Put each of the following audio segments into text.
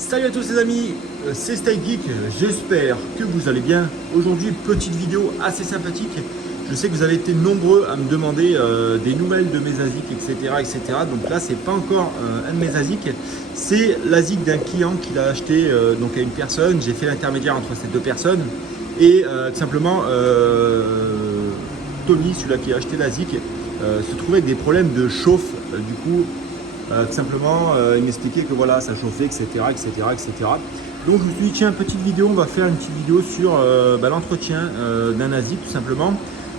Salut à tous les amis, c'est StyleGeek, j'espère que vous allez bien. Aujourd'hui, petite vidéo assez sympathique. Je sais que vous avez été nombreux à me demander des nouvelles de mes ASIC, etc. Donc là, c'est pas encore un de mes ASIC, c'est l'ASIC d'un client qui l'a acheté donc à une personne. J'ai fait l'intermédiaire entre ces deux personnes et tout simplement Tony, celui-là qui a acheté l'ASIC, se trouvait avec des problèmes de chauffe. Du coup, tout simplement, il m'expliquait que voilà, ça chauffait, etc. Donc je me suis dit, tiens, petite vidéo, on va faire une petite vidéo sur l'entretien d'un ASIC, tout simplement.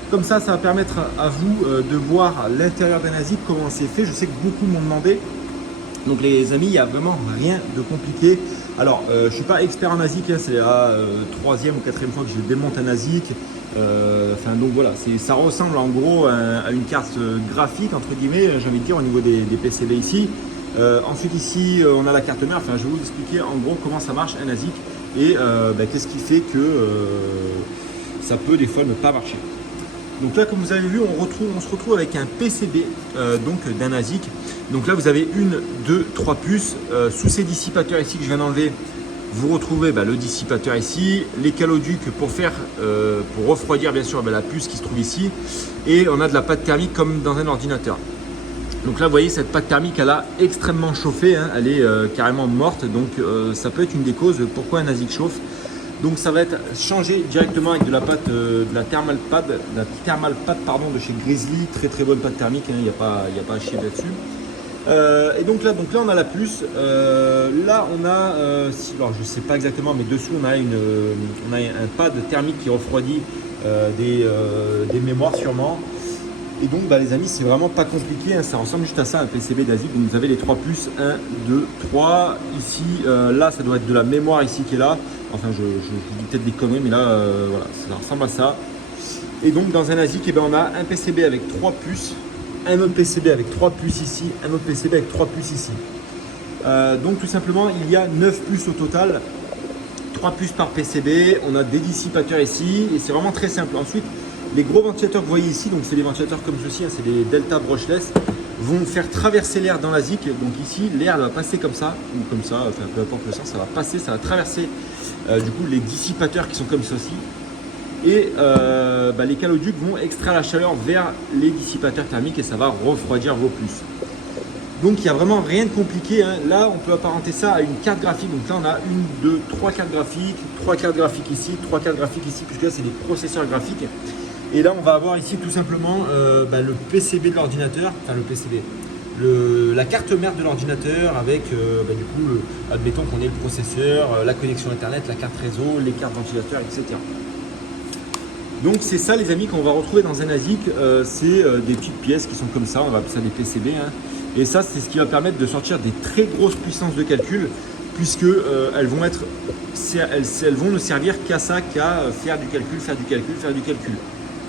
Comme ça va permettre à vous de voir l'intérieur d'un ASIC, comment c'est fait. Je sais que beaucoup m'ont demandé. Donc les amis, il n'y a vraiment rien de compliqué. Alors, je ne suis pas expert en ASIC, hein, c'est la troisième ou quatrième fois que je démonte un ASIC. Donc voilà, ça ressemble en gros à une carte graphique, entre guillemets, j'ai envie de dire, au niveau des PCB ici. Ensuite ici, on a la carte mère. Enfin, je vais vous expliquer en gros comment ça marche un ASIC et qu'est-ce qui fait que ça peut des fois ne pas marcher. Donc là, comme vous avez vu, on se retrouve avec un PCB donc d'un ASIC. Donc là, vous avez une, deux, trois puces. Sous ces dissipateurs ici que je viens d'enlever, vous retrouvez le dissipateur ici, les caloducs pour refroidir bien sûr la puce qui se trouve ici. Et on a de la pâte thermique comme dans un ordinateur. Donc là, vous voyez, cette pâte thermique, elle a extrêmement chauffé, hein, elle est carrément morte. Donc ça peut être une des causes pourquoi un ASIC chauffe. Donc ça va être changé directement avec de la pâte, de la thermal pad de chez Grizzly, très bonne pâte thermique, hein, il n'y a pas à chier là-dessus. Et donc là on a la puce. Là on a, alors je sais pas exactement, mais dessous on a un pad thermique qui refroidit des mémoires sûrement. Et donc les amis, c'est vraiment pas compliqué, hein, ça ressemble juste à ça, un PCB d'ASIC. Donc vous avez les trois puces, 1, 2, 3. Ici, là ça doit être de la mémoire ici qui est là. Enfin je dis peut-être des conneries, mais là voilà, ça ressemble à ça. Et donc dans un ASIC, on a un PCB avec 3 puces, un autre PCB avec 3 puces ici, un autre PCB avec 3 puces ici. Donc tout simplement, il y a 9 puces au total, 3 puces par PCB, on a des dissipateurs ici, et c'est vraiment très simple. Ensuite, les gros ventilateurs que vous voyez ici, donc c'est des ventilateurs comme ceci, hein, c'est des Delta brushless, vont faire traverser l'air dans l'ASIC. Donc ici, l'air va passer comme ça, ou comme ça, enfin peu importe le sens, ça va passer, ça va traverser du coup les dissipateurs qui sont comme ceci. Et les caloducs vont extraire la chaleur vers les dissipateurs thermiques et ça va refroidir vos puces. Donc il n'y a vraiment rien de compliqué, hein. Là, on peut apparenter ça à une carte graphique. Donc là, on a 1, 2, 3 cartes graphiques, 3 cartes graphiques ici, 3 cartes graphiques ici, puisque là, c'est des processeurs graphiques. Et là, on va avoir ici tout simplement le PCB de l'ordinateur, enfin le PCB, la carte mère de l'ordinateur avec du coup, admettons qu'on ait le processeur, la connexion internet, la carte réseau, les cartes ventilateurs, etc. Donc c'est ça les amis qu'on va retrouver dans un ASIC, c'est des petites pièces qui sont comme ça, on va appeler ça des PCB, hein. Et ça c'est ce qui va permettre de sortir des très grosses puissances de calcul, puisque elles vont ne servir qu'à ça, qu'à faire du calcul.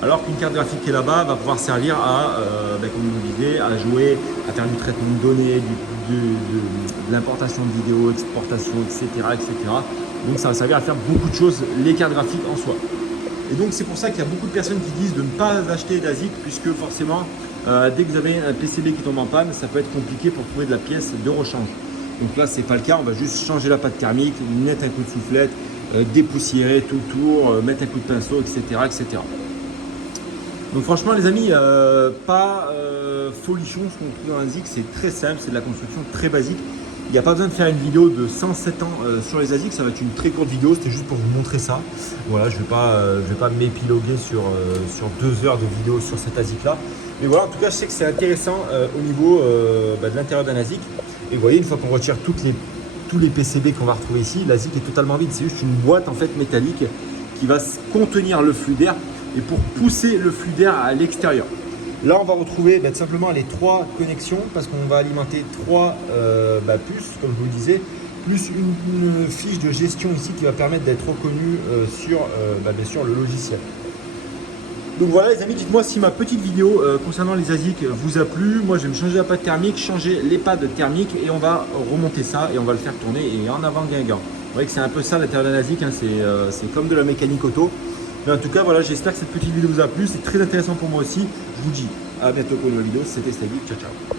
Alors qu'une carte graphique qui est là-bas va pouvoir servir à, comme on disait, à jouer, à faire du traitement de données, de l'importation de vidéos, exportation, etc. Donc ça va servir à faire beaucoup de choses, les cartes graphiques en soi. Et donc c'est pour ça qu'il y a beaucoup de personnes qui disent de ne pas acheter d'ASIC, puisque forcément, dès que vous avez un PCB qui tombe en panne, ça peut être compliqué pour trouver de la pièce de rechange. Donc là, c'est pas le cas, on va juste changer la pâte thermique, mettre un coup de soufflette, dépoussiérer tout le tour, mettre un coup de pinceau, etc. Donc franchement les amis, pas folichon ce qu'on trouve dans l'ASIC, c'est très simple, c'est de la construction très basique. Il n'y a pas besoin de faire une vidéo de 107 ans sur les ASIC, ça va être une très courte vidéo, c'était juste pour vous montrer ça. Voilà, je vais pas m'épiloguer sur 2 heures de vidéo sur cet ASIC là. Mais voilà, en tout cas je sais que c'est intéressant au niveau de l'intérieur d'un ASIC. Et vous voyez, une fois qu'on retire tous les PCB qu'on va retrouver ici, l'ASIC est totalement vide, c'est juste une boîte en fait métallique qui va contenir le flux d'air et pour pousser le flux d'air à l'extérieur. Là, on va retrouver tout simplement les 3 connexions parce qu'on va alimenter 3 puces, comme je vous le disais, plus une fiche de gestion ici qui va permettre d'être reconnue sur bien sûr le logiciel. Donc voilà les amis, dites-moi si ma petite vidéo concernant les ASIC vous a plu. Moi, je vais me changer la pâte thermique, changer les pads thermiques et on va remonter ça et on va le faire tourner et en avant Guingamp. Vous voyez que c'est un peu ça l'intérieur d'un ASIC, hein, c'est comme de la mécanique auto. Mais en tout cas, voilà, j'espère que cette petite vidéo vous a plu. C'est très intéressant pour moi aussi. Je vous dis à bientôt pour une nouvelle vidéo. C'était StyleGeek. Ciao, ciao.